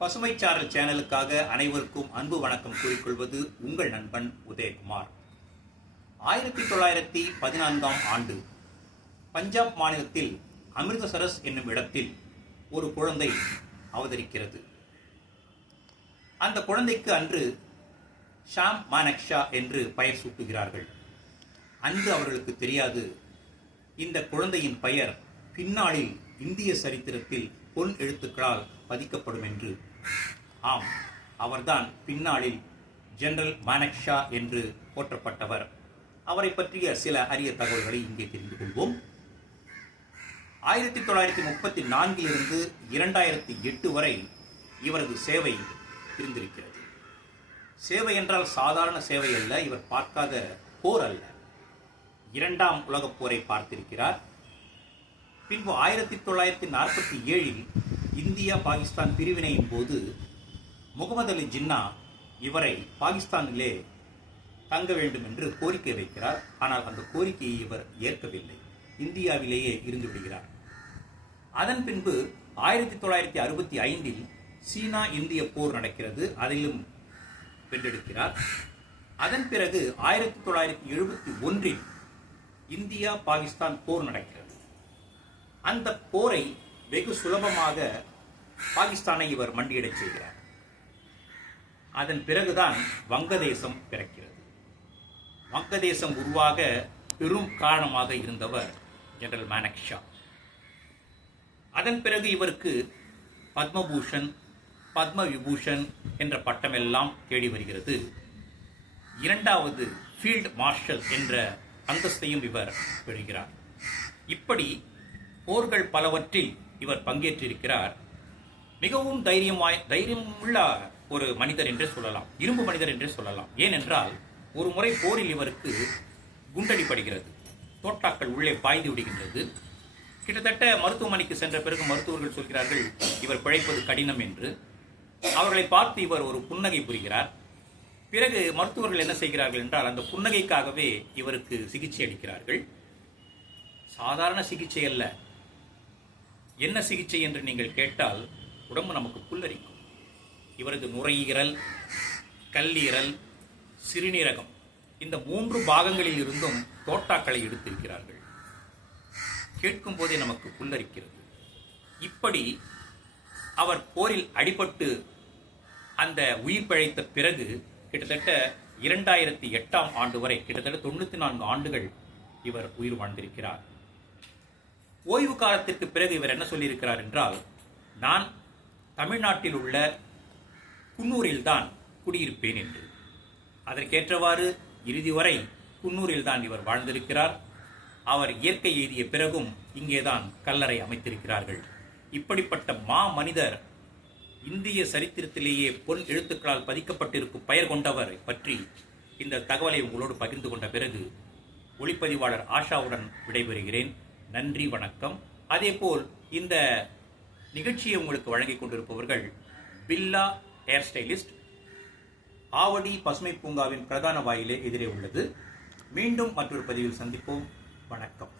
பசுமைச்சாரல் சேனலுக்காக அனைவருக்கும் அன்பு வணக்கம் கூறிக்கொள்வது உங்கள் நண்பன் உதயகுமார். 1914ஆம் ஆண்டு பஞ்சாப் மாநிலத்தில் அமிர்தசரஸ் என்னும் இடத்தில் ஒரு குழந்தை அவதரிக்கிறது. அந்த குழந்தைக்கு அன்று ஷாம் மானக்ஷா என்று பெயர் சூட்டுகிறார்கள். அன்று அவர்களுக்கு தெரியாது இந்த குழந்தையின் பெயர் பின்னாளில் இந்திய சரித்திரத்தில் பொன் எழுத்துக்களால் பதிக்கப்படும் என்று. ஆம், அவர்தான் பின்னாளில் ஜெனரல் மானக்ஷா என்று போற்றப்பட்டவர். அவரை பற்றிய சில அரிய தகவல்களை இங்கே தெரிந்து கொள்வோம். 1934 2008 வரை இவரது சேவை இருந்திருக்கிறது. சேவை என்றால் சாதாரண சேவை அல்ல. இவர் பார்க்காத போர் அல்ல. 2ஆம் உலகப் போரை பார்த்திருக்கிறார். பின்பு 1947 இந்தியா பாகிஸ்தான் பிரிவினையின் போது முகமது அலி ஜின்னா இவரை பாகிஸ்தானிலே தங்க வேண்டும் என்று கோரிக்கை வைக்கிறார். ஆனால் அந்த கோரிக்கையை இவர் ஏற்கவில்லை. இந்தியாவிலேயே இருந்து விடுகிறார். அதன் பின்பு 1965 சீனா இந்திய போர் நடக்கிறது. அதிலும் வென்றெடுக்கிறார். அதன் பிறகு 1971 இந்தியா பாகிஸ்தான் போர் நடக்கிறது. அந்த போரை வெகு சுலபமாக பாகிஸ்தானை இவர் மண்டியிடச் செய்கிறார். அதன் பிறகுதான் வங்கதேசம் பிறக்கிறது. வங்கதேசம் உருவாக பெரும் காரணமாக இருந்தவர் ஜெனரல் மானக்ஷா. அதன் பிறகு இவருக்கு பத்மபூஷன், பத்ம விபூஷன் என்ற பட்டமெல்லாம் தேடி வருகிறது. 2வது ஃபீல்ட் மார்ஷல் என்ற அந்தஸ்தையும் இவர் பெறுகிறார். இப்படி போர்கள் பலவற்றில் இவர் பங்கேற்றிருக்கிறார். மிகவும் தைரியமுள்ள ஒரு மனிதர் என்றே சொல்லலாம். இரும்பு மனிதர் என்றே சொல்லலாம். ஏனென்றால் ஒரு முறை போரில் இவருக்கு குண்டடிப்படுகிறது. தோட்டாக்கள் உள்ளே பாய்ந்து விடுகின்றது. கிட்டத்தட்ட மருத்துவமனைக்கு சென்ற பிறகு மருத்துவர்கள் சொல்கிறார்கள் இவர் பிழைப்பது கடினம் என்று. அவர்களை பார்த்து இவர் ஒரு புன்னகை புரிகிறார். பிறகு மருத்துவர்கள் என்ன செய்கிறார்கள் என்றால் அந்த புன்னகைக்காகவே இவருக்கு சிகிச்சை அளிக்கிறார்கள். சாதாரண சிகிச்சை அல்ல. என்ன சிகிச்சை என்று நீங்கள் கேட்டால் உடம்பு நமக்கு புல்லரிக்கும். இவரது நுரையீரல், கல்லீரல், சிறுநீரகம் இந்த 3 பாகங்களில் இருந்தும் தோட்டாக்களை எடுத்திருக்கிறார்கள். கேட்கும் போதே நமக்கு புல்லரிக்கிறது. இப்படி அவர் போரில் அடிபட்டு அந்த உயிர் பிழைத்த பிறகு கிட்டத்தட்ட 2008ஆம் ஆண்டு வரை கிட்டத்தட்ட 94 ஆண்டுகள் இவர் உயிர் வாழ்ந்திருக்கிறார். ஓய்வு காலத்திற்கு பிறகு இவர் என்ன சொல்லியிருக்கிறார் என்றால், நான் தமிழ்நாட்டில் உள்ள குன்னூரில் தான் குடியிருப்பேன் என்று. அதற்கேற்றவாறு இறுதி வரை குன்னூரில் தான் இவர் வாழ்ந்திருக்கிறார். அவர் இயற்கை எய்திய பிறகும் இங்கேதான் கல்லறை அமைத்திருக்கிறார்கள். இப்படிப்பட்ட மா மனிதர் இந்திய சரித்திரத்திலேயே பொன் எழுத்துக்களால் பதிக்கப்பட்டிருக்கும் பெயர் கொண்டவர் பற்றி இந்த தகவலை உங்களோடு பகிர்ந்து கொண்ட பிறகு ஒளிப்பதிவாளர் ஆஷாவுடன் விடைபெறுகிறேன். நன்றி, வணக்கம். அதேபோல் இந்த நிகழ்ச்சியை உங்களுக்கு வழங்கிக் கொண்டிருப்பவர்கள் பில்லா ஹேர் ஸ்டைலிஸ்ட், ஆவடி பசுமை பூங்காவின் பிரதான வாயிலே எதிரே உள்ளது. மீண்டும் மற்றொரு பதிவில் சந்திப்போம். வணக்கம்.